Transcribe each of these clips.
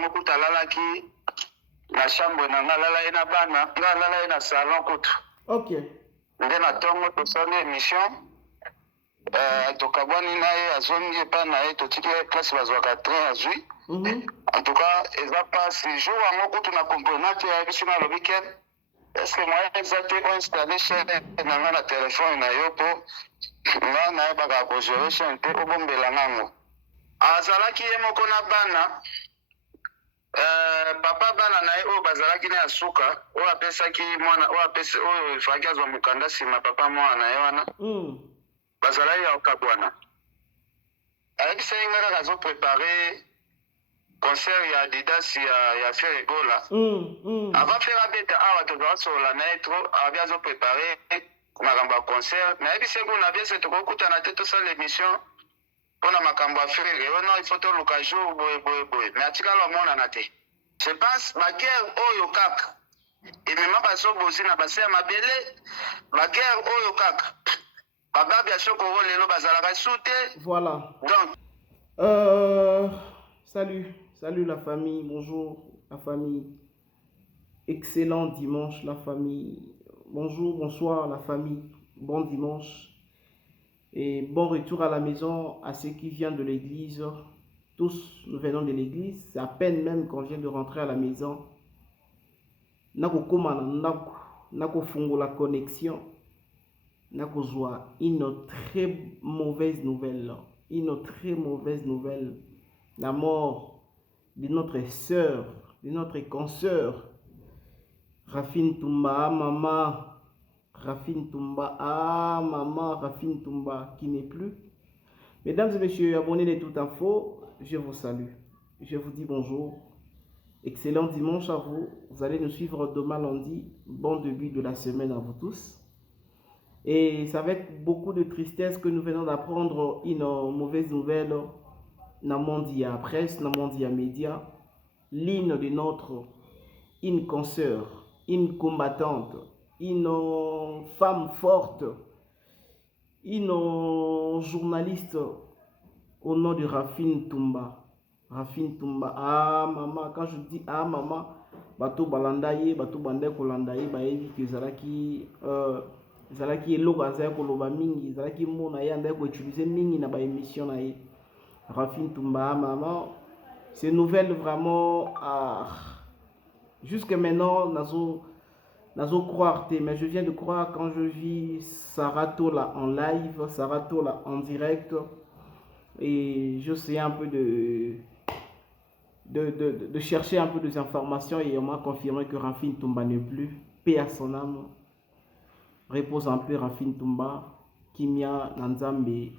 yango kuta alalaki na chambre na nga alala ye na bana nga alala ye na salon kutu. Ok. Nde na ntongo tosali émission tokabwani na ye azongi epa na ye totiki ye place bazwaka train azwi. En tout cas eza mpasi jour yango kutu na comprenate ayebisi nga alobi ken estce moyen eza te oinstalle chaîne na nga na telefone na yo mpo nga nayebaka kogere chaîne te obombela ngango. Azalaki ye moko na bana papa bana na ye oyo bazalaki na ya suka oyo apesaki mwana oyo efaki azwa mokanda nsima papa mwana na ye wana bazalaki ya okabwana. Ayebisaki nga kaka azoprepare concert ya Adidas ya Fer Egola. Avant faire abeta awa tozala solola na ye tro abi azoprepare makambo ya concert. Nayebisaki kuna biese tokokutana te tosala émission mpona makambo ya frere oyo no ifo toluka jour boye me atikala omonana te. Je pense baguerre oyo kaka emema bazobozi na base ya mabele baguerre oyo kaka bababi ya sokoro lelo bazalaka su te. Voilà. Donc salut la famille, bonjour la famille, excellent dimanche la famille, bonjour, bonsoir la famille, bon dimanche et bon retour à la maison à ceux qui viennent de l'église. Tous nous venons de l'église, c'est à peine même qu'on vient de rentrer à la maison. Nako fungo la connexion, nako joie une très mauvaise nouvelle, la mort de notre sœur, de notre consoeur, Rafine Toumba, maman, Rafine Toumba, qui n'est plus. Mesdames et messieurs, abonnés de Tout Info, je vous salue. Je vous dis bonjour. Excellent dimanche à vous. Vous allez nous suivre demain lundi. Bon début de la semaine à vous tous. Et c'est avec beaucoup de tristesse que nous venons d'apprendre une mauvaise nouvelle dans le monde de la presse, dans le monde des médias. L'une de notre, une consoeur, une combattante, une femme forte, une journaliste au nom de Rafine Toumba. Rafine Toumba, ah maman, quand je dis ah maman, bateau balandaye, bateau bandé kolandaye, baevi que zalaki eloko azali koloba mingi, zalaki mona ye andaki ko utiliser mingi na ba émission na ye. Rafine Toumba, ah maman, c'est nouvelle vraiment jusque maintenant nazo croire, mais je viens de croire quand je vis Sarah Tola en live, Sarah Tola en direct, et je sais un peu de chercher un peu des informations et on m'a confirmé que Rafine Toumba n'est plus. Paix à son âme, repose en paix Rafine Toumba, Kimia Nanzambe,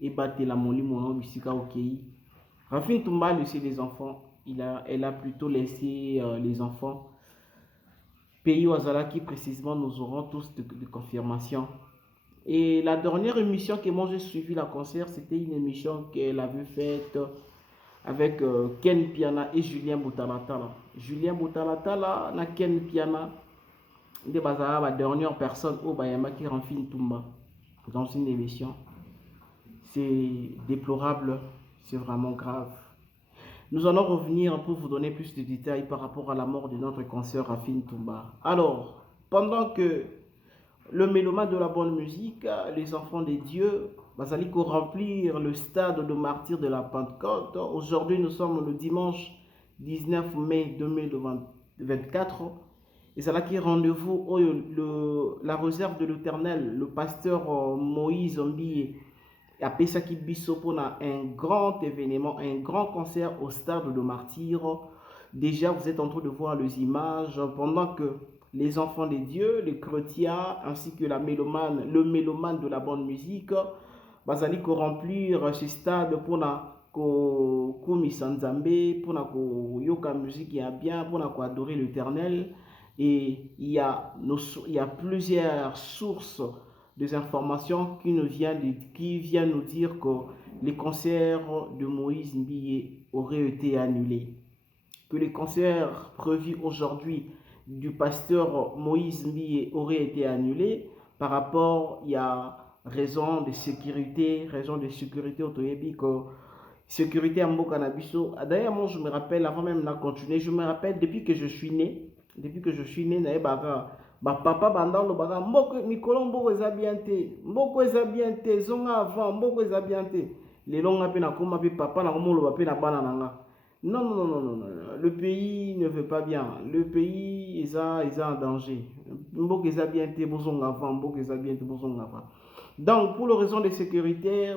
Ebate la Moli Mono Bisika Okei. Rafine Toumba a laissé les enfants, elle a plutôt laissé les enfants. Pays Wazalaki, précisément, nous aurons tous de confirmation. Et la dernière émission que moi j'ai suivi la concert, c'était une émission qu'elle avait faite avec Ken Piana et Julien Boutalatala. Julien Boutalatala na Ken Piana, de bazara la dernière personne au Bayama qui Rafine Toumba dans une émission. C'est déplorable, c'est vraiment grave. Nous allons revenir pour vous donner plus de détails par rapport à la mort de notre consoeur Rafine Toumba. Alors, pendant que le mélomane de la bonne musique, les enfants des dieux, allez remplir le stade de martyrs de la Pentecôte. Aujourd'hui, nous sommes le dimanche 19 mai 2024. Et c'est là qui est rendez-vous la réserve de l'Éternel, le pasteur Moïse Mbie a Pesaki Bissopo a un grand événement, un grand concert au stade de martyrs. Déjà, vous êtes en train de voir les images pendant que les enfants des dieux, les chrétiens, ainsi que le mélomane de la bonne musique, allez remplir ce stade pour Sanzambe, pour yoka musique qui est bien, pour adorer l'Éternel. Et il y a plusieurs sources des informations qui viennent nous dire que les concerts de Moïse Mbie auraient été annulés. Que les concerts prévus aujourd'hui du pasteur Moïse Mbie auraient été annulés par rapport, il y a raison de sécurité au Toyebi, que sécurité à Mboka Nabiso. D'ailleurs, moi, je me rappelle, avant même de continuer, je me rappelle, depuis que je suis né, na papa bandant le baga, Mboko, Mikolo, Mboko eza bien te, zonga avant, Mboko eza bien te. Les longs appels na koma pe papa na komo lo bape na bana nanga. Non, non, non, non, non, non, le pays ne veut pas bien, le pays est en danger. Mboko eza bien te, bozonga avant, Mboko eza bien te, bozonga avant. Donc, pour les raisons de sécurité,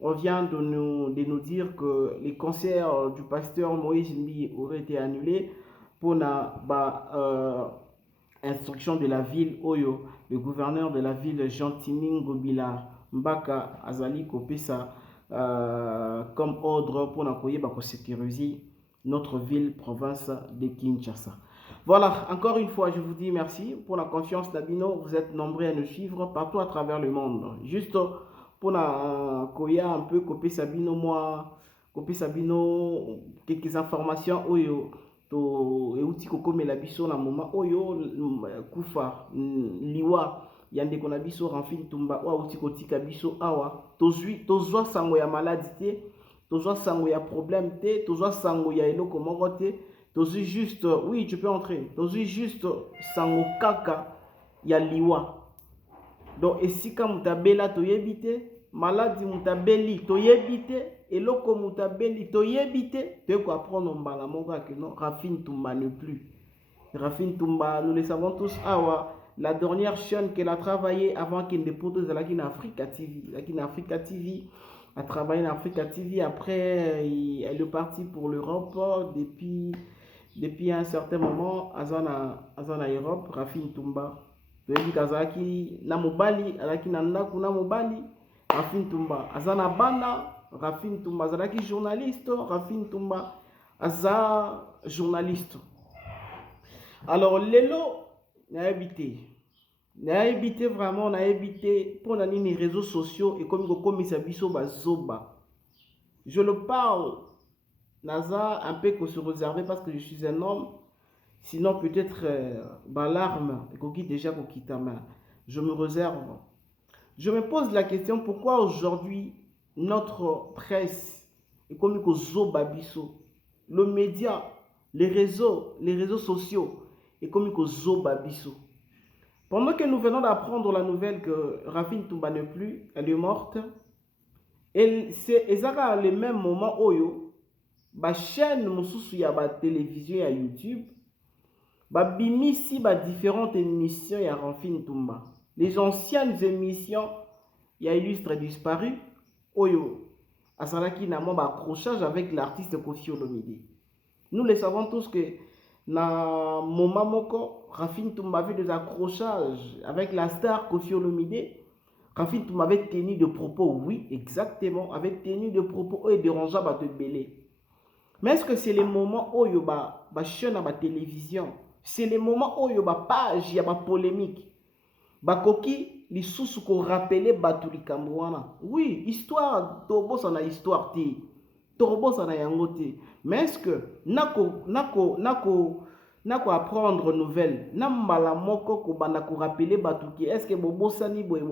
on vient de nous dire que les concerts du pasteur Moïse Mbi auraient été annulés pour la instruction de la ville Oyo. Le gouverneur de la ville, Jean-Timing Gobila Mbaka Azali Kopesa, comme ordre pour sécuriser notre ville, province de Kinshasa. Voilà, encore une fois, je vous dis merci pour la confiance d'Abino. Vous êtes nombreux à nous suivre partout à travers le monde. Juste pour la Koya un peu, copier Sabino, quelques informations. Oyo, to euti kokome la biso na moment oyo kufa liwa yande kona biso Ramphine Toumba wa uti kotika biso awa tozwa sango ya maladie te, tozwa sango ya problème te, tozwa sango ya eloko moko te. Tozi juste, oui, tu peux entrer. Tozi juste sango kaka ya liwa. Donc, esika mutabela toyebite, maladi mutabeli toyebite, eloko mutabeli toyebite, tu peux apprendre mbala moka que non, Ramphine Toumba ne plus. Ramphine Toumba, nous le savons tous, la dernière chaîne qu'elle a travaillé avant qu'elle dépose à la Africa TV. La Africa TV a travaillé en Africa TV, après elle est partie pour l'Europe depuis un certain moment, Azana Europe, Ramphine Toumba. Toyebi kazaki na mobali, alaki na ndaku na mobali, Ramphine Toumba. Azana bana, Ramphine Toumba. Azalaki journaliste, Ramphine Toumba. Aza journaliste. Alors, lelo, n'a évité vraiment, n'a évité pour les réseaux sociaux et comme ça biso bazoba. Je le parle. Naza un peu que se réserver parce que je suis un homme, sinon peut-être l'alarme déjà je me réserve. Je me pose la question pourquoi aujourd'hui notre presse est comme que zoba biso, le média, les réseaux sociaux est comme que zoba biso. Pendant que nous venons d'apprendre la nouvelle que Ramphine Toumba n'est plus, elle est morte, et c'est exactement le même moment oyo ba chaîne mususu ya ba télévision ya YouTube ba bimisi ba différentes émissions ya Ramphine Toumba, les anciennes émissions ya Illustre Disparu oyo asalaki na ba accrochage avec l'artiste Koffi Olomide. Nous le savons tous que na moment moko Ramphine Toumba avait des accrochages avec la star Koffi Olomide. Ramphine Toumba avait tenu de propos, oui exactement, avait tenu de propos et dérangeant ba te belé. Mais est-ce que c'est le moment où il y a une chaîne à la télévision? C'est le moment où il y a une page, il y a une polémique. Bakoki, les sous qu'on rappelait Batuli Kambouana. Oui, histoire, Tobo ça na histoire ti. Tobo ça na yangote. Mais est-ce que nako apprendre nouvelle? Nambala moko ko bana ko rappeler Batuki. Est-ce que bobo sani boy?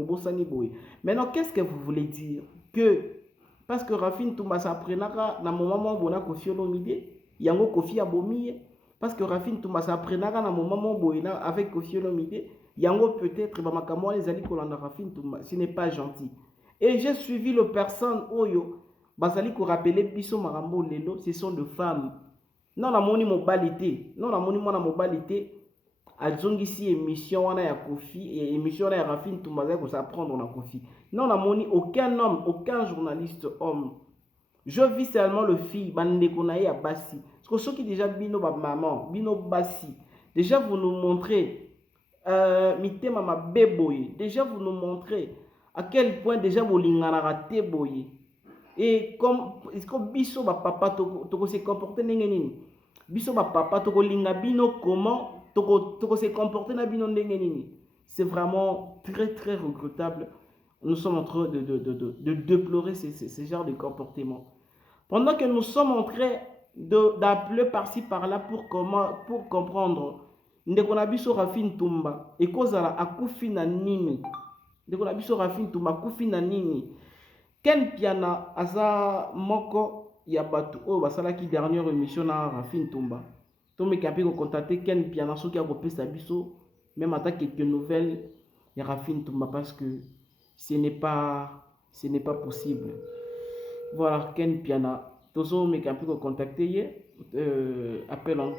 Maintenant, qu'est-ce que vous voulez dire? Que parce que Ramphine Toumba s'apprenaka na moment où on a Koffi Olomide, yango Koffi abomi. Parce que Ramphine Toumba s'apprenaka na moment où on a avec Koffi Olomide, yango peut-être makambo les ali kolanda Ramphine Toumba. Ce n'est pas gentil. Et j'ai suivi le personne oyo basali ko rappeler biso marambo lelo, ce sont de femmes. Non la moni mobilité, non la moni mona mobilité. Azongisi émission wana ya Koffi et émission wana ya Ramphine Toumba za ko s'apprendre na Koffi. Non, n'a moni aucun homme, aucun journaliste homme. Je vis seulement le fille, bande konaye à Bassi. Parce que ceux qui déjà bino ba maman, bino Bassi. Déjà vous nous montrez mité mama beboye. Déjà vous nous montrez à quel point déjà vous lingana raté boye. Et comme est-ce que biso ba papa toko se comporter ndenge nini? Biso ba papa toko linga bino comment toko se comporter na bino ndenge nini? C'est vraiment très très regrettable. Nous sommes en train de déplorer ce genre de comportement. Pendant que nous sommes en train d'appeler par-ci par-là pour comprendre ndeko na biso Ramphine Toumba ekozala akufi na nini, ndeko na biso Ramphine Toumba akufi na nini, Ken Piana aza moko ya batu oyo basalaki dernière émission na Rafine Tumba. Tomeki ape kocontacter Ken Piana soki akopesa biso même ata quelques nouvelles ya Rafine Tumba parce que ce n'est pas possible. Voilà, Ken Piana. Tozo meki ape kocontacter ye appel en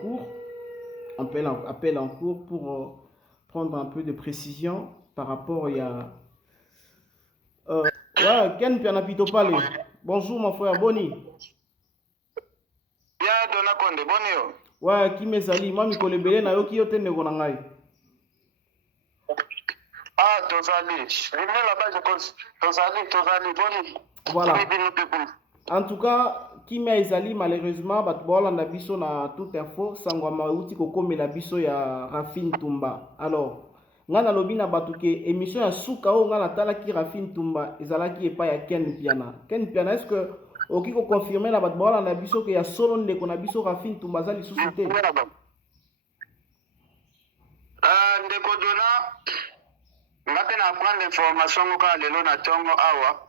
cours pour prendre un peu de précision par rapport à ouais, Ken Piana Pitopale. Bonjour mon frère, Boni. Bien, Dona Konde, Boni yo. Ouais, qui m'ezali, moi mikolo ebele na yo ki yo te ndeko na ngai. Ah, tozali. Rimne là-bas, je pense. Tozali, Boni. Voilà. En tout cas, Kimia ezali malheureusement bato baolanda biso na toute info sangwama euti kokomela biso ya Rafine Tumba. Alors, nga nalobi na bato ke émission ya suka oyo nga natalaki Rafine Tumba ezalaki epai ya Ken Piana. Ken Piana, est-ce que oki koconfirme na bato baolanda biso ke ya solo ndeko na biso Rafine Tumba aza lisusu te? Ndeko Dona, nga pe na prendre information ngo kaka lelo na ntongo awa.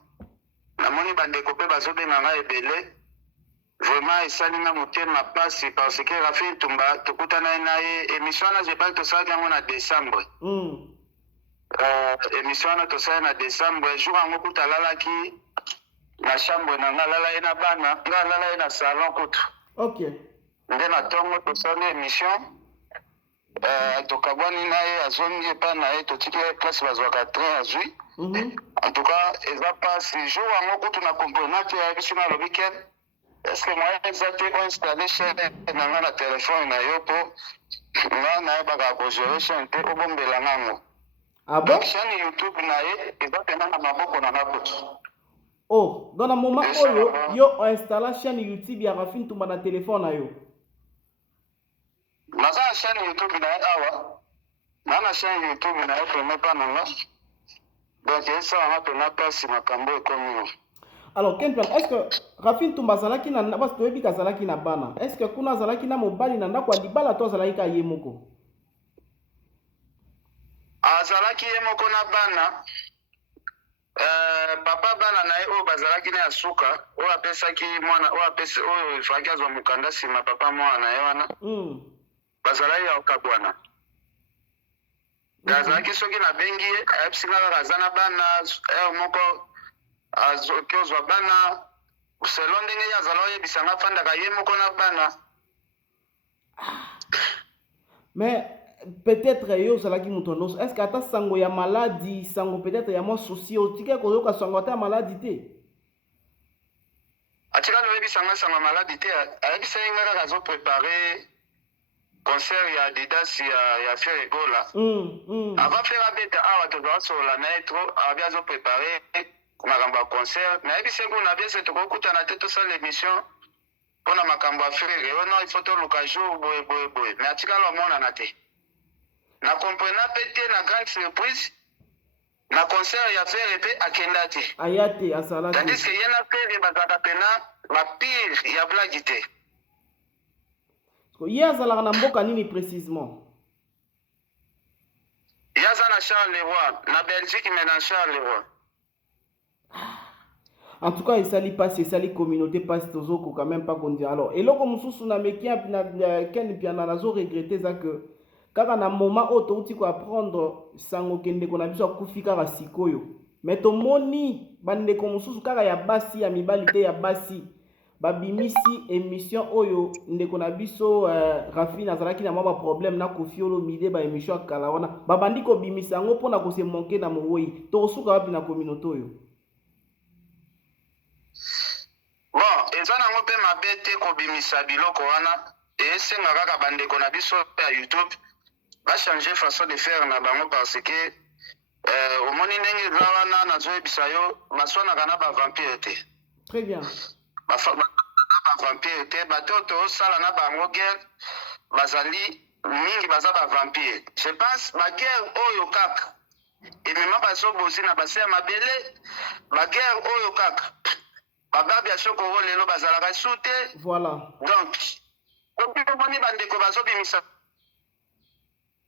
Namoni bandeko mpe bazobenga nga ebele. Vraiment esali nga motema pasi parce que Rafine Tumba tokutana na ye émission wana je pense tosalaki yango na décembre. Émission wana tosali na décembre jour yango kuta alalaki na chambre na nga alala ye na bana nga alala ye na salon kutu. Ok. Nde na ntongo tosali émission tokabwani na ye azongi epai na ye totiki ye place bazwaka train azwi. En tout cas eza pasi jour yango kutu na comprenaki ayebisi nga alobi Ken est-ce que moi eza te oinstalle chaîne na nga na telefone na yo mpo nga nayebaka kogere chaîne te obombela ngango. Ah bon? Donc chaîne YouTube na ye eza pena na maboko na nga kutu. Oh, dans le moment où yo installa chaîne YouTube ya Rafine Tumba na téléphone na yo. Naza na chaîne YouTube na ye awa. Na chaîne YouTube na ye pena pa na nga. Donc esa nga pena pasi makambo ekomi yo. Alors, Ken Piana, est-ce que Rafine Tumba zalaki na parce que ebika zalaki na bana. Est-ce que kuna zalaki na mobali na ndako libala to zalaki ka ye moko? Azalaki ye moko na bana. Papa bana na ye oyo bazalaki na ya suka oyo apesaki mwana oyo apesi oyo ifaki azwa mokanda nsima papa mwana na ye wana bazalaki ya okabwana azalaki soki nabengi ye ayebisi nga kaka aza na bana moko azoki ozwa bana selo ndenge ye azala oyebisa nga afandaka ye moko na bana. Mais peut-être yo zalaki muto ndoso est-ce que ata sango ya maladie sango peut-être ya mo souci otike koyoka sango ata maladie te atika loyebisa nga sango ya maladie te ayebisa ye nga kaka azoprépare concert ya Adidas ya Fier Egola avant faire abeta awa tozala solola na ye tro abi azoprépare makambo ya concert nayebisa ye kuna biese tokokutana te tosala émission mpona makambo ya frere oyo no ifo toluka jour boye mais atikala omonana te na comprena pe te na grande surprise na concert ya Frere pe akenda te aya te asala te tandis que ye na Frere bazalaka pena bapire ya blagi te ye azalaka na mboka nini précisement ye aza na Charleroi na Belgique mais na Charleroi. En tout cas, il passe, il communauté passe toujours quand même pas qu'on dit alors. Et là, comme sous na meki Ken Piana nazo regretter ça que kaka na moment auto uti ko apprendre sango kende ko na biso kufika ka sikoyo. Mais to moni bande ko mususu kaka ya basi ya mibali te ya basi. Babimisi émission oyo ndeko na biso Rafine azalaki na mwa problème na kofiolo mide ba émission kala wana. Babandi ko bimisa ngo pona ko se manquer na moyi. To suka wapi na communauté oyo. Bon, eza nango mpe mabe te kobimisa biloko wana esenga kaka bandeko na biso ya YouTube bachange façon de faire na bango parce que omoni ndenge eza wana nazoyebisa yo baswanaka na bavampire te. Très bien. Bavampire te bato toosala na bango guerre bazali mingi baza bavampire. Je pense baguerre oyo kaka emema bazobozi na base ya mabele baguerre oyo kaka bagabi ya sokoro lelo bazalaka su te. Voilà. Donc omoni bandeko bazobimisa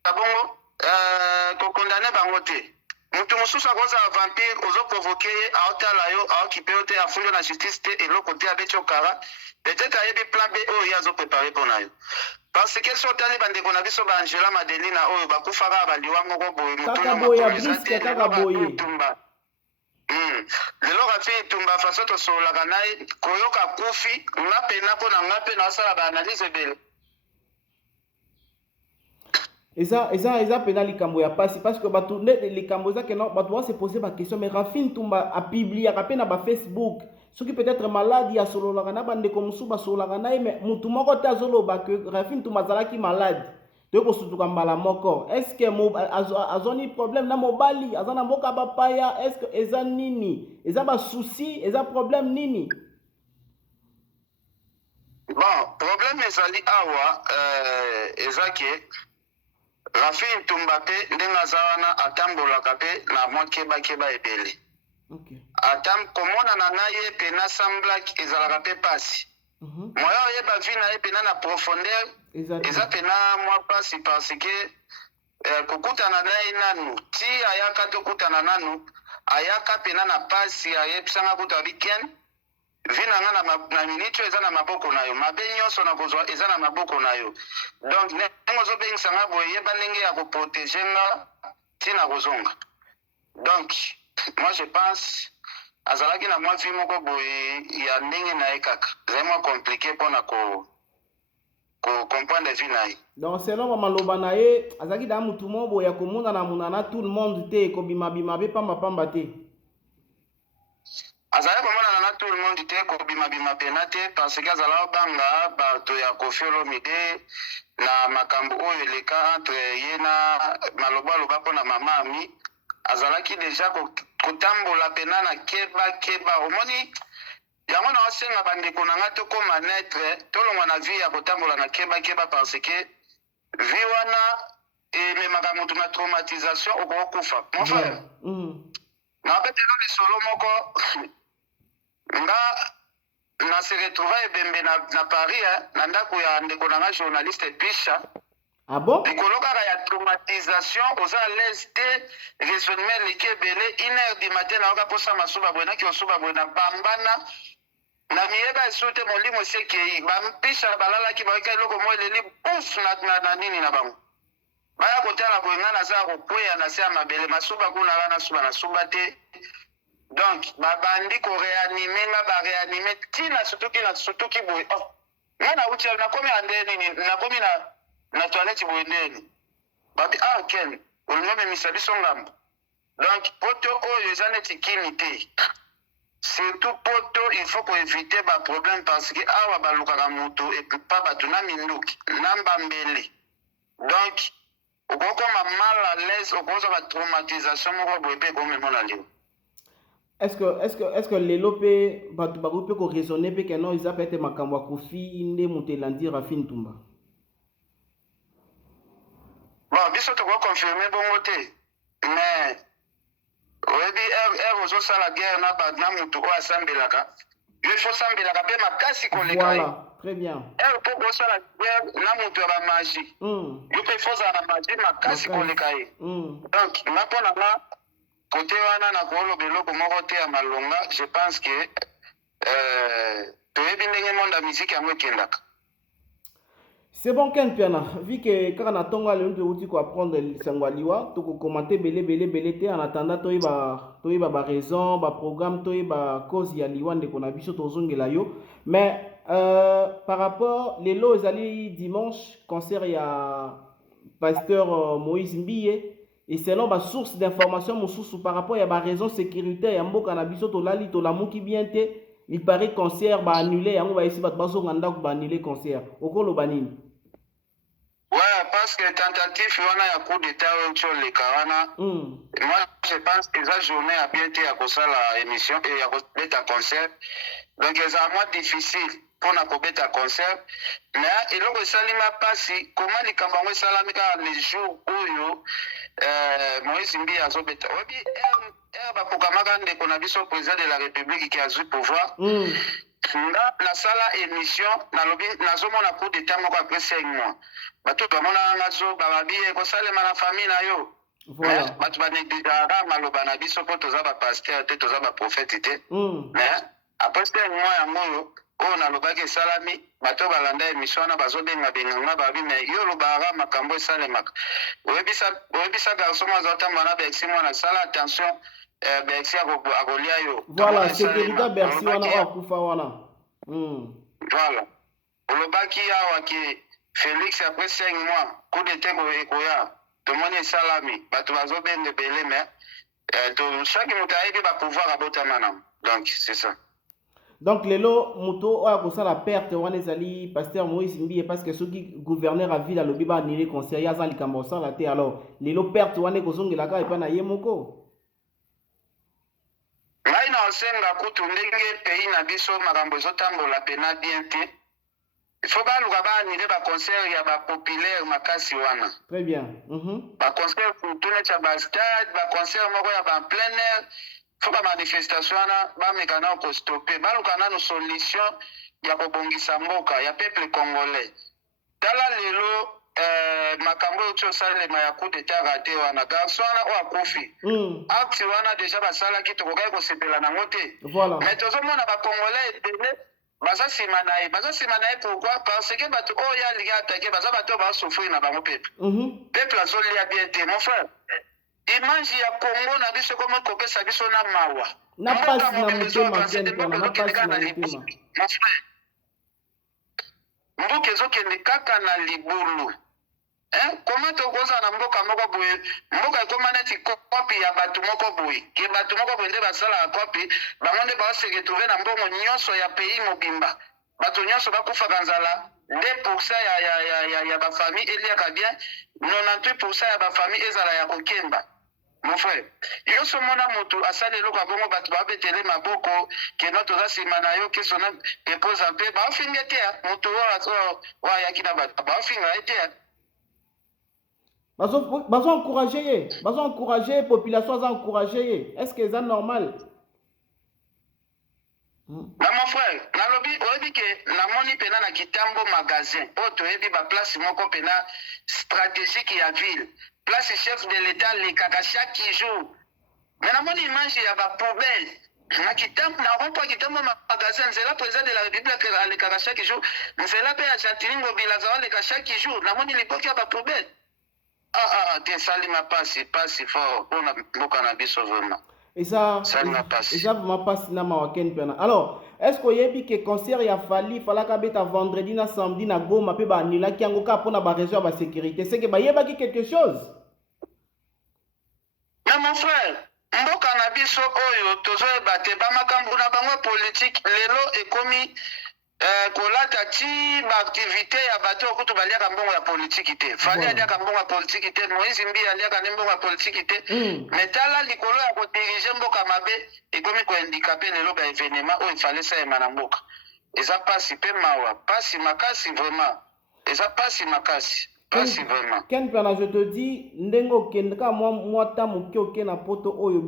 bongo kokondane bango te mutu mosusu akoza vampire ozoprovoke ye aotala yo aokipe yo te afundi yo na justice te eloko te abeti okara peut-être ayebi plan b oyo ye azoprépare mpo na yo parce que so otali bandeko na biso baangela madelina oyo bakufaka baliwa moko boye mutumakotumba lelo kafi etumba faso tosololaka naye koyoka kufi nga pena mpo na nga mpe naosala baanalyse ebele eza pena likambo ya pasi parce que bato likambo eza kena bato va se poser ba question mais Rafine Toumba a publiaka pe na ba Facebook soki peut-être malade ya sololaka na bandeko mosusu basololaka na ye mais mutu moko te azoloba que Rafine Toumba azalaki malade to kosutuka mbala moko est-ce que azoni problème na mobali aza na mboka bapaya est-ce que eza nini eza ba souci eza problème nini bon problème ezali awa eza ke Rafine Toumba pe ndenge aza wana atambolaka pe na mwa kebakeba ebele komonana na ye pena semblaki ezalaka pe pasi moya oyeba vi na ye pena na profondeur eza pena mwa pasi parce que kokutana na ye nanu ti ayaka tokutana nanu ayaka pena na pasi ayebisanga kuta biken vi na nga na miniti oyo eza na maboko na yo mabe nyonso na kozwa eza na maboko na yo donc ndenge ozobengisa nga boye yeba ndenge ya koprotege nga ntina kozonga donc moi je pense azalaki na mwa vi moko boye ya ndenge na ye kaka ezali mwa compliqué mpona comprendre vi na ye donc selon bamaloba na ye azalaki daa mutu mo boye ya komonana tout le monde te kobimabima be pambapamba te azali komonana na tout le monde te kobimabima pena te parce que azala obanga bato ya Koffi Olomide na makambo oyo eleka entre ye na maloba aloba mpo na mama ami azalaki deja kotambola pena na keba omoni yango na osenga bandeko na nga tokoma netre tolongwa na vi ya kotambola na keba parce que vi wana ememaka motu na traumatisation okokufa mon frère na petelo lisolo moko nga na se retrouva ebembe na Paris na ndako ya ndeko na nga journaliste Pisha likolo kaka ya traumatisation oza à l'aise te raisonnement eleki ebele 1h du matin nayoka mposa masuba boye naki osuba boye na bambana na miyeba esu te molimo esi ekei bampisha balalaki bayoka eloko mo eleli buf na nini na bango baya kotala boye nga naza kokweya na se ya mabele masuba kuna ala na suba te donc babandi koreanime nga bareanime ntina sutuki boye nga nauti nakomi ya nde nini nakomi na toilette boye ndeni babi ken olingi omemisa biso ngambo donc poto oyo eza neti kini te surtout poto il faut koevite baproblème parce que awa balukaka moto epa bato na minduki na mbambele donc okokoma mal à l'aise okozwa batraumatisation moko boye mpe ekomemona leo est-ce que lelo pe bato bakoki pe koraisonne pe keno eza pe ete makambo ya Koffi nde moto elandi Rafine Toumba bon biso tokoconfirme bongo te mais oyebi ere ozosala guerre na motu oyo asambelaka yo ifo osambelaka mpe makasi koleka ye très bien ere mpo kosala guerre na motu ya bamagie yo mpe ifo ozala na magie makasi koleka ye donc nga mpo na nga kote wana na kooloba eloko moko te ya malonga je pense que toyebi ndenge monde ya musique yango ekendaka c'est bon Ken Piana vu que kaka na ntongo alelo tokouti koapprendre lisango ya liwa tokokomante belebele te en attendant toyeba baraison baprogramme toyeba cause ya liwa ndeko na biso tozongela yo mais par rapport lelo ezali dimanche concert ya pasteur Moïse Mbiye et selon ba source d'information mosusu par rapport ya ba raison sécuritaire ya mboka na biso tolali tolamuki bien te il paraît concert ba annuler yango ba esi bato bazonga ndako ba annuler concert okoloba nini ouais parce que tentative wana ya coup d'état oyo toleka wana moi je pense que eza journée ya bien te ya kosala émission et ya kobeta concert donc eza moins difficile mpona kobeta concert mais eloko esalinga mpasi koma likambo yango esalami kaka le jour oyo Moïse Mbiye azobeta oyebi ere bapokamaka ndeko na biso président de la république ki azwi pouvoir nga nasala émission nalobi nazomona coup d'état moko après 5 mois bato bamonaka nga zo bababi ekosalema na famille na yo Voilà. Bato ba négligera maloba na biso po toza ba pasteur te toza ba prophète te. Mais après c'est moi ya moyo o na lobaki salami bato balanda émission na bazobenga benganga babi mais yo lobara makambo esalemaka. Oyebisa garçon azotamba na Bexi mwana sala attention Bexi akolia yo. Voilà, sécurité Bercy wana akufa wana. Voilà. Olobaki awa ki Félix après 5 mois coup d'état ekoya. Tout le monde est salami. Bato bazobenge belé mais chaque moto a ba pouvoir abota manam. Donc c'est ça. Donc lelo moto oya ko sala perte wana ezali pasteur Moïse Mbiye parce que soki gouverneur a ville alobi ba annulé conseil ya za likambo sala te alors lelo perte wana ko zongela ka epa na ye moko. Ngai na osenga kutu ndenge pays na biso makambo ezotambola pena bien te. Il faut pas luka ba annulé ba concert ya ba populaire makasi wana. Très bien. Ba concert pour tout le ba stade, ba concert moko ya ba plein air. Faut ba manifestation wana ba mekana ko stopper. Ba luka na no solution ya kobongisa mboka ya peuple congolais. Tala lelo makambo ocho salema ya coup d'état raté wana garçon wana o akufi. Acte wana déjà basala ki tokokai ko sepela na ngote. Voilà. Mais tozomona ba congolais délé baza sima na ye pourquoi parce que bato oyo alingi attaqué baza bato basouffrir na bango peuple peuple azolia bien te mon frère image ya Congo na biso komo kopesa biso na mawa na pasi na motema na pasi na motema mon frère mboka ezokende kaka na libulu comment tokoza na mboka moko boye mboka ekoma neti kopi ya bato moko boye ke bato moko boye nde basala kopi bango nde baose retrouve na mbongo nyonso ya pays mobimba bato nyonso bakufaka nzala 2% ya bafamille eliaka bien 98% ya bafamille ezala ya kokemba mon frère yoso mona motu asali eloko ya bongo bato babetele maboko keno toza nsima na yo keso na epoza mpe baofinga te motu oyo ayaki na bato baofinga ye te bazo encourager population za encourager est-ce que c'est normal na mon frère nalobi oyebi ke namoni pena na kitambo magasin oyo toyebi baplace moko pena stratégique ya ville place chef de l'état lekaka chaque jour mais namoni image ya bapoubelle na kitambo na rompoint kitambo magasin nzela président de la république alekaka chaque jour nzela mpe ya Chantilingo Bilaza aleka chaque jour namoni lipoki ya bapoubelle te salima pasi fort mpona mboka na biso vraiment eza vraiment pasi na mawakeni mpena alors est-ce que oyebi ke concert ya falaka beta vendredi na samedi na Goma mpe baanilaki yango kaka mpona bareseau ya basécurité seke bayebaki quelque chose mais mon frère mboka na biso oyo tozoyeba te bamakambo na bango politique lelo ekomi kolata ti baaktivité ya bato okutu baliaka mbongo ya politiki te fali aliaka mbongo ya politiki te Moïse Mbiye aliaka ne mbongo ya politiki te mais tala likolo ya kodirige mboka mabe ekomi kohandikape lelo baévénement oyo efale salema na mboka eza pasi mpe mawa pasi makasi vraiment eza pasi makasi pasi vraiment ken mpena je te dis ndenge okende kaka mwa ta moke oke na poto oyo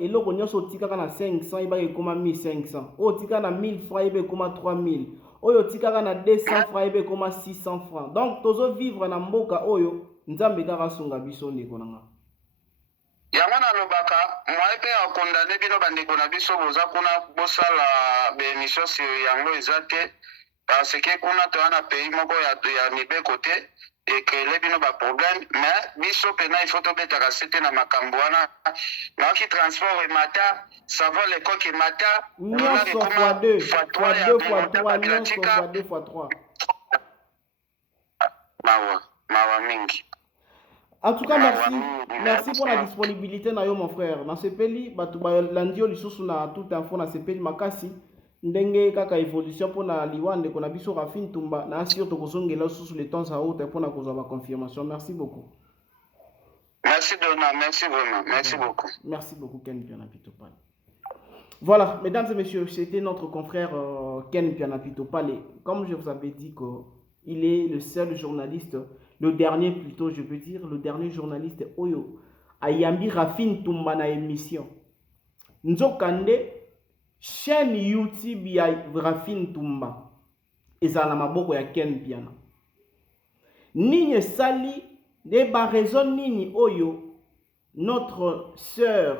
eloko nyonso otikaka na 500 ebaka ekoma 1500 oyo otikaka na 1000 francs ebe ekoma 3000 oyo otikaka na 200 francs ebe ekoma 600 francs donc tozovivre na mboka oyo nzambe kaka asunga biso ndeko nanga yango nalobaka mwaye mpe akondane bino bandeko na biso boza kuna bosala bémission sur yango eza te parce que kuna toza na pays moko ya mibeko te ekrele bino baproblème mais biso pena il faut tobetaka se te na makambo wana naoki transport emata savon lecoke emata nyonso fois 2 fois 3 mawa mingi. En tout cas, merci pour la disponibilité na yo mon frère. Na sepeli batu ba landio lisusu na tout info na sepeli makasi ndenge kaka évolution pour na liwande kona biso Rafine Tumba na assure to kozongela sous les temps à haute pour na kozwa confirmation. Merci beaucoup. Merci Dona, merci vraiment. Merci beaucoup. Merci beaucoup Ken Pianapitopale. Voilà, mesdames et messieurs, c'était notre confrère Ken Pianapitopale. Comme je vous avais dit qu'il est le seul journaliste, le dernier plutôt, je peux dire, le dernier journaliste Oyo Ayambi Rafine Tumba na émission. Nzokande, chaîne YouTube ya Rafine Tumba. Ezala maboko ya Ken Piana. Nini sali, de ba raison nini Oyo notre sœur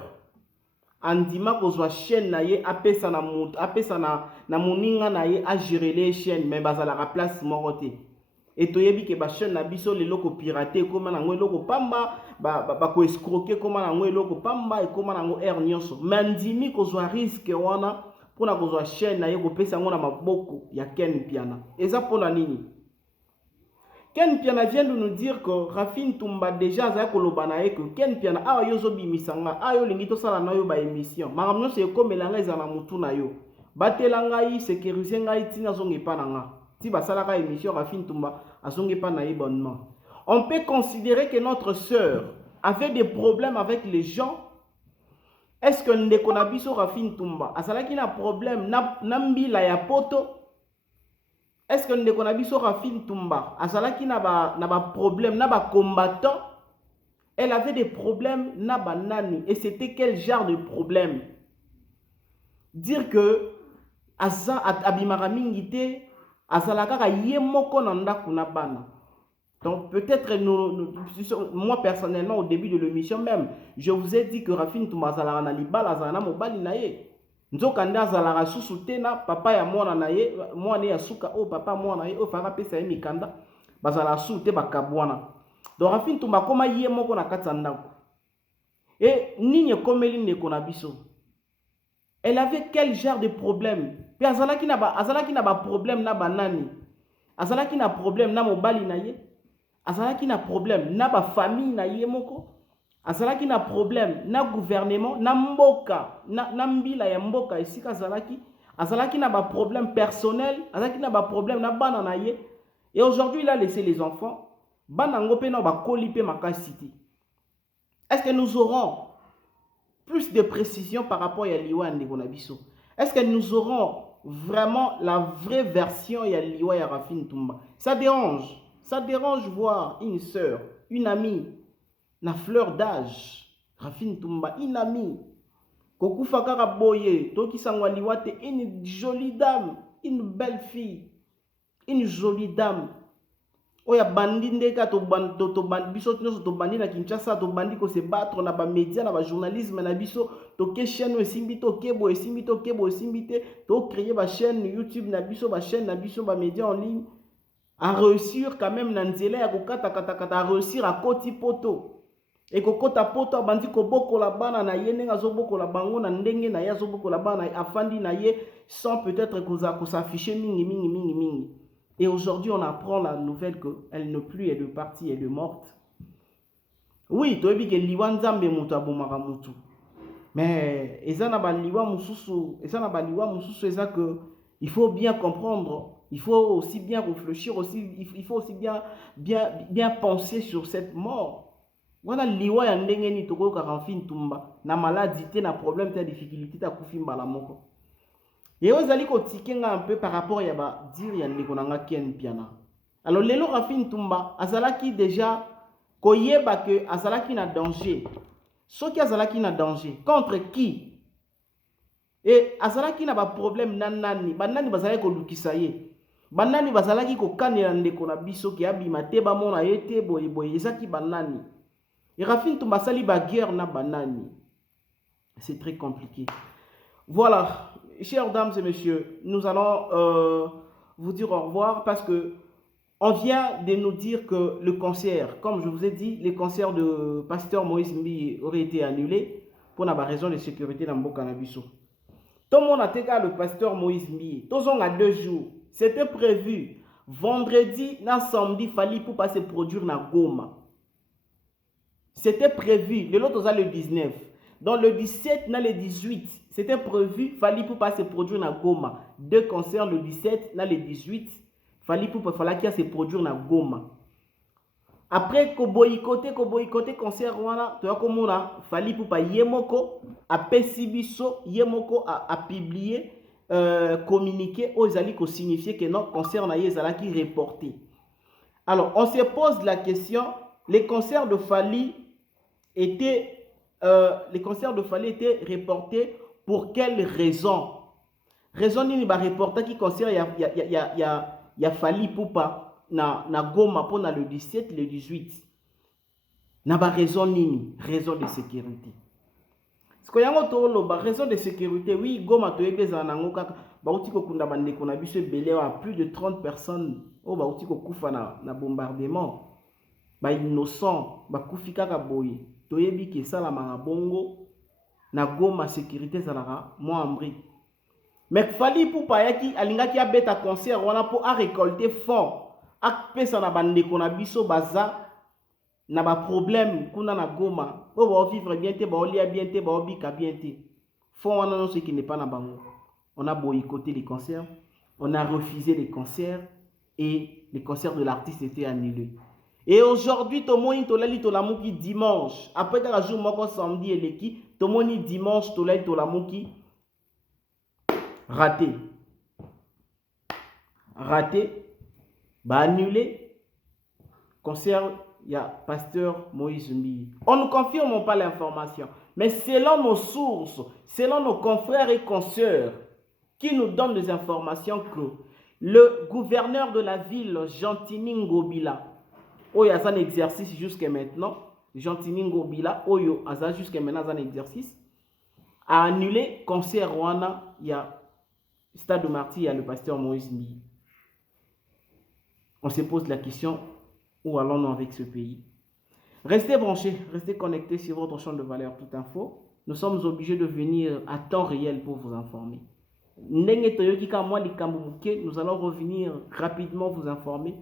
andima kozwa chaîne na ye apesa na moto apesa na moninga na ye a gérer les chaînes mais bazalaka place moko te et toyebi ke ba chaîne na biso lelo ko pirater koma nango eloko pamba ba ko escroquer koma nango eloko pamba e koma nango air nyonso mais andimi kozwa risque wana pona kozwa chaîne na ye ko pesa ngo na maboko ya Ken Piana eza pona nini. Ken Piana vient de nous dire que Rafin Toumba déjà za koloba na ye que Ken Piana awa yozo bimisanga ayo lingi to sala na yo ba émission makamno se ko melanga ezana mutu na yo batelanga yi sécuriser ngai tina zonge pa nanga ti basala ka émission Rafin Toumba azonge pa na bonnement. On peut considérer que notre sœur avait des problèmes avec les gens. Est-ce que ndeko na biso Rafin Toumba asalaki na problème na mbila ya poto? Est-ce que ndeko na biso Rafin Toumba azalaki na ba problème na ba combattant? Elle avait des problèmes na ba nani et c'était quel genre de problème? Dire que asa abimara mingi te azalaka ka ye moko na ndaku na bana. Donc peut-être moi personnellement au début de l'émission même je vous ai dit que Rafin Toumba azalaka na libala azalana mobali na ye. Nzokanda azalaka susu te na papa ya mwana na ye mwana ya suka o papa mwana ye o faka pesa ye mikanda bazala su te bakabwana. Donc Rafin Toumba koma ye moko na kati ya ndako. Et nini komeli ndeko na biso? Elle avait quel genre de problème? Puis azalaki na ba problème na banani. Azalaki na problème na mobali na ye. Azalaki na problème na ba famille na ye moko. Azalaki na problème na gouvernement na mboka na mbila ya mboka esika azalaki na ba problème personnel, azalaki na ba problème na bana na ye. Et aujourd'hui il a laissé les enfants bana ngope na ba kolipe makasiti. Est-ce que nous aurons plus de précision par rapport à Liwa ndeko na biso? Est-ce que nous aurons vraiment la vraie version ya Liwa ya Rafin Toumba? Ça dérange voir une sœur, une amie na fleur d'âge Rafin Toumba, une amie kokufa kaka boye toki sangwa Liwa te, une jolie dame, une belle fille, une jolie dame. Oya bandi ndeka to bandi biso to bandi na Kinshasa to bandi ko se battre na ba média na ba journalisme na biso to ke chaîne esimbi to kebo esimbi te to créer ba chaîne YouTube na biso ba chaîne na biso ba média en ligne à réussir quand même na nzela ya ko kata à réussir à koti poto et ko kota poto bandi ko bokola bana na ye ndenga zo bokola bango na ndenge na ya zo bokola bana afandi na ye sans peut-être ko s'afficher mingi. Et aujourd'hui, on apprend la nouvelle qu'elle ne plus, elle est partie, elle est morte. Oui, tu as dit que Liwa Nzambe mutu abomaka mutu. Mais ezana ba Liwa mususu, que il faut bien comprendre, il faut aussi bien réfléchir aussi, il faut aussi bien penser sur cette mort. Voilà Liwa ya ndenge ni toko ka Rafin Toumba, na maladie te na problème te difficulté ta kufimba la moko. Et vous allez continuer un peu par rapport à dire qu'il Ken Piana. Alors, Lelo Rafin Toumba, Azalaki déjà, koyeba que Azalaki na danger. Ce qui Azalaki na danger, contre qui? Et Azalaki na ba problème nanani, banani bazalaki ko lukisa ye. Banani bazalaki ko kanela ndeko na biso ki abima te ba mona yete boye ezaki banani. Et Rafin Toumba sali ba guerre na banani. C'est très compliqué. Voilà. Chères dames et messieurs, nous allons vous dire au revoir parce que on vient de nous dire que le concert, comme je vous ai dit, le concert de Pasteur Moïse Mbi aurait été annulé pour la raison de sécurité dans le Canabiso. Tout le monde a été le Pasteur Moïse Mbi. Tous on a 2 jours. C'était prévu. Vendredi, samedi, il fallait pour passer produire dans Goma. C'était prévu. Le lot le 19. Dans le 17, dans le 18, c'était prévu, fallait pour passer produire dans Goma. 2 concerts le 17, dans le 18, fallait qu'il se produire dans Goma. Après, ko boycotté concert wana, tu vois comment là, fallait pour pas yemoko a pesibiso yemoko a publier communiqué aux alliés qui signifiait que notre concert na yezala qui reporté. Alors, on se pose la question, les concerts de Fally étaient reportés pour quelle raison? Raison ni ba reporter qui concerne ya Fally Poupa na Goma pour le 17 le 18. n'a pas raison nini, raison de sécurité. Parce que yango tolo ba raison de sécurité, oui, Goma to ebeza nango kaka ba uti ko kunda bande ko na biso belé à plus de 30 personnes o ba uti ko kufa na bombardement. Ba innocent, ba kufi kaka boye. To yebi ke sala manga bongo na Goma sécurité zalaka mo ambri. Mais fali pour payaki alingaki abeta concert wana pour a récolter fonds. A pesa na bande ko na biso baza na ba problème kuna na Goma. On va vivre bien, on va lire bien, on va bika bien. Font on ce qui n'est pas na bango. On a boycotté les concerts, on a refusé les concerts et les concerts de l'artiste étaient annulés. Et aujourd'hui, tomoni tolali tolamuki dimanche. Après qu'un jour moko samedi et l'équipe, tomoni dimanche tolali tolamuki raté. Raté, bah annulé. Concert, il y a pasteur Moïse Mbi. On ne confirme pas l'information, mais selon nos sources, selon nos confrères et consoeurs qui nous donnent des informations que le gouverneur de la ville, Gentini Ngobila, Oyo a un exercice jusqu'à maintenant, Gentini Ngobila, Oyo a jusqu'à maintenant un exercice, a annulé concert Rwanda, il y a Stade de Martyr, il y a le pasteur Moïse Mbi. On se pose la question, où allons-nous avec ce pays? Restez branchés, restez connectés sur votre champ de valeur Toute Info. Nous sommes obligés de venir à temps réel pour vous informer. Nous allons revenir rapidement vous informer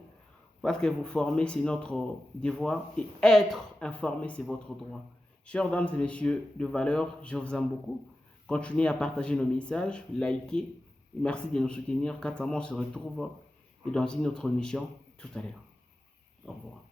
parce que vous former, c'est notre devoir et être informé, c'est votre droit. Chers dames et messieurs de valeur, je vous aime beaucoup. Continuez à partager nos messages, likez. Merci de nous soutenir. Quant à moi, on se retrouve dans une autre émission tout à l'heure. Au revoir.